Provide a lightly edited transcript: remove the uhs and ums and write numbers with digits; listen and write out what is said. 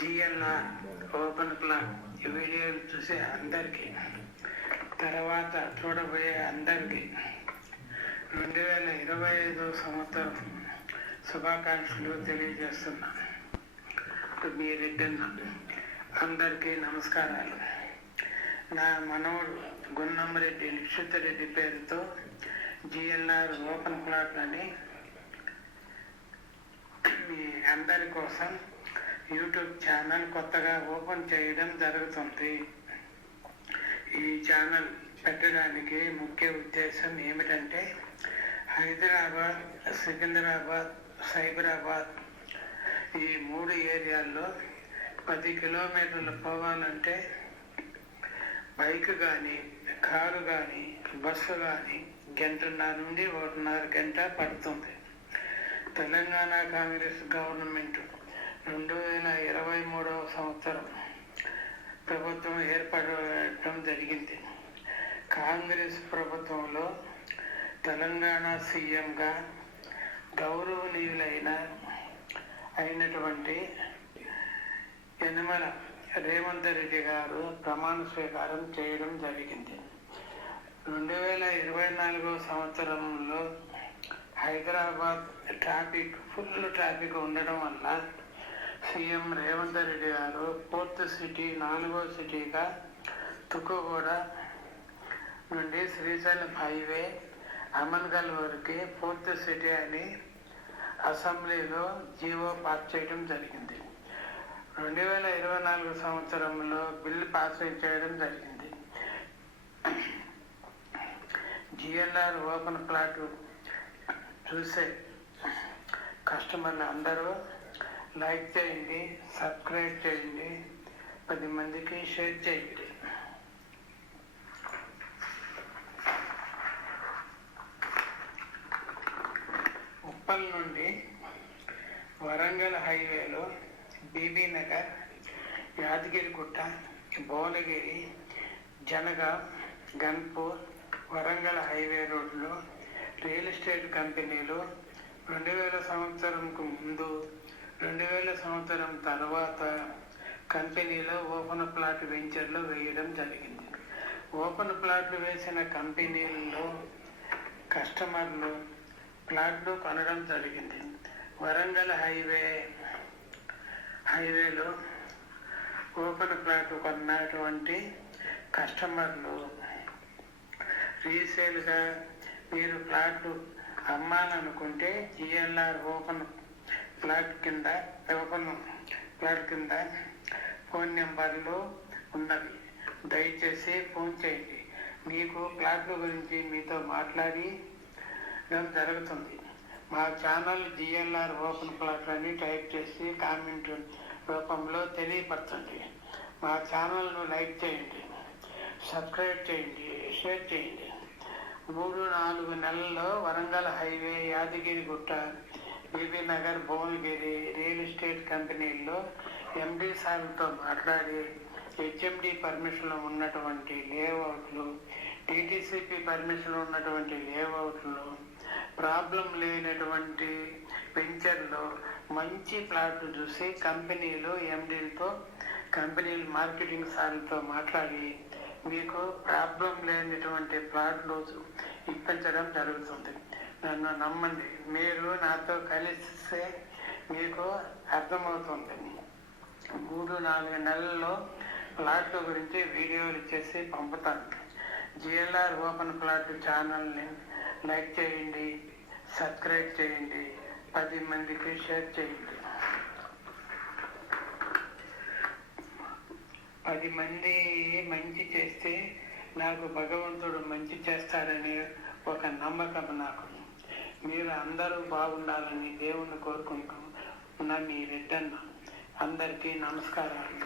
GLR open plan వీడియోలు చూసే అందరికీ, తర్వాత చూడబోయే అందరికీ 2025 సంవత్సరం శుభాకాంక్షలు తెలియజేస్తున్నా. మీ రెడ్డన్న. అందరికీ నమస్కారాలు. నా మనవడు గున్నమ్మరెడ్డి నిక్షిత రెడ్డి పేరుతో జిఎల్ఆర్ ఓపెన్ ప్లాట్ అని మీ అందరి కోసం యూట్యూబ్ ఛానల్ కొత్తగా ఓపెన్ చేయడం జరుగుతుంది. ఈ ఛానల్ పెట్టడానికి ముఖ్య ఉద్దేశం ఏమిటంటే, హైదరాబాద్, సికింద్రాబాద్, సైబరాబాద్ ఈ 3 ఏరియాల్లో 10 కిలోమీటర్లు పోవాలంటే బైక్ కానీ, కారు కానీ, బస్సు కానీ 1.5 నుండి 1.5 గంట పడుతుంది. తెలంగాణ కాంగ్రెస్ గవర్నమెంట్ 2023 సంవత్సరం ప్రభుత్వం ఏర్పడటం జరిగింది. కాంగ్రెస్ ప్రభుత్వంలో తెలంగాణ సీఎంగా అయినటువంటి యనమల రేవంత్ రెడ్డి గారు ప్రమాణ స్వీకారం చేయడం జరిగింది. 2024 సంవత్సరంలో హైదరాబాద్ ఫుల్ ట్రాఫిక్ ఉండడం వల్ల సీఎం రేవంత్ రెడ్డి గారు 4th సిటీ 4వ సిటీగా తుక్కుగూడ నుండి శ్రీశైలం హైవే అమన్గల్ వరకు 4th సిటీ అని అసెంబ్లీలో జీవో పాస్ చేయడం జరిగింది. 2024 సంవత్సరంలో బిల్లు పాస్ చేయడం జరిగింది. జిఎల్ఆర్ ఓపెన్ ప్లాట్ చూసే కస్టమర్లు అందరూ లైక్ చేయండి, సబ్స్క్రైబ్ చేయండి, 10 మందికి షేర్ చేయండి. ఉప్పల్ నుండి వరంగల్ హైవేలో బీబీ నగర్, యాదగిరిగుట్ట, భువనగిరి, జనగాం, గన్పూర్, వరంగల్ హైవే రోడ్లో రియల్ ఎస్టేట్ కంపెనీలు 2000 సంవత్సరంకు ముందు, 2000 సంవత్సరం తర్వాత కంపెనీలో ఓపెన్ ప్లాట్ వెంచర్లు వేయడం జరిగింది. ఓపెన్ ప్లాట్లు వేసిన కంపెనీల్లో కస్టమర్లు ప్లాట్లు కొనడం జరిగింది. వరంగల్ హైవేలో ఓపెన్ ప్లాట్ కొన్నటువంటి కస్టమర్లు రీసేల్గా మీరు ప్లాట్లు అమ్మాలనుకుంటే జిఎల్ఆర్ ఓపెన్ ప్లాట్ కింద ఫోన్ నెంబర్లు ఉన్నవి. దయచేసి ఫోన్ చేయండి. మీకు ప్లాట్ల గురించి మీతో మాట్లాడడం జరుగుతుంది. మా ఛానల్ జిఎల్ఆర్ ఓపెన్ ప్లాట్ అని టైప్ చేసి కామెంట్ రూపంలో తెలియపరచండి. మా ఛానల్ను లైక్ చేయండి, సబ్స్క్రైబ్ చేయండి, షేర్ చేయండి. 3-4 నెలల్లో Warangal highway, Yadagirigutta, Bibinagar, Bhuvanagiri real estate కంపెనీల్లో ఎండి సార్లతో మాట్లాడి హెచ్ఎండి పర్మిషన్లు ఉన్నటువంటి లేఅవుట్లు, టీటీసీపీ పర్మిషన్లు ఉన్నటువంటి లేఅవుట్లు, ప్రాబ్లం లేనటువంటి వెంచర్లు, మంచి ప్లాట్లు చూసి కంపెనీలు ఎండీలతో, కంపెనీలు మార్కెటింగ్ సార్లతో మాట్లాడి మీకు ప్రాబ్లం లేనటువంటి ప్లాట్లు ఇప్పించడం జరుగుతుంది. నన్ను నమ్మండి, మీరు నాతో కలిస్తే మీకు అర్థమవుతుంది. 3-4 నెలల్లో ప్లాట్ల గురించి వీడియోలు చేసి పంపుతాను. జిఎల్ఆర్ ఓపెన్ ప్లాట్ ఛానల్ని లైక్ చేయండి, సబ్స్క్రైబ్ చేయండి, 10 మందికి షేర్ చేయండి. 10 మంది మంచి చేస్తే నాకు భగవంతుడు మంచి చేస్తాడని ఒక నమ్మకం నాకు. మీరు అందరూ బాగుండాలని దేవుణ్ణి కోరుకుంటూ మీ రెడ్డన్న. అందరికీ నమస్కారాలు.